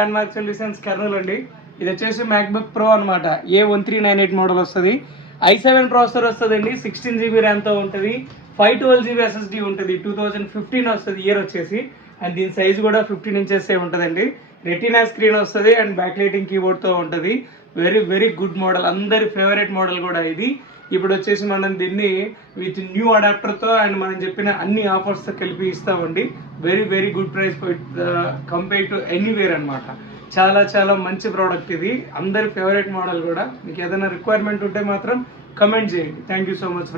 Land mark solutions Kurnool అండి. ఇది వచ్చేసి మ్యాక్బుక్ ప్రో అనమాట. A1398 మోడల్ వస్తుంది. i7 ప్రాసెసర్ వస్తుందండి. 16 GB ర్యామ్తో ఉంటుంది. 512 GB SSD ఉంటుంది. 2015 వస్తుంది ఇయర్ వచ్చేసి. అండ్ దీని సైజ్ కూడా 15 inches ఉంటుందండి. రెటీనా స్క్రీన్ వస్తుంది అండ్ బ్యాక్ లైటింగ్ కీబోర్డ్తో ఉంటుంది. వెరీ వెరీ గుడ్ మోడల్, అందరి ఫేవరెట్ మోడల్ కూడా ఇది. ఇప్పుడు వచ్చేసి మనం దీన్ని విత్ న్యూ అడాప్టర్తో అండ్ మనం చెప్పిన అన్ని ఆఫర్స్తో కలిపి ఇస్తామండి. Very very good price compare to anywhere అనమాట. చాలా చాలా మంచి ప్రోడక్ట్ ఇది, అందరి ఫేవరెట్ మోడల్ కూడా. మీకు ఏదైనా రిక్వైర్మెంట్ ఉంటే మాత్రం కమెంట్ చేయండి. Thank you so much.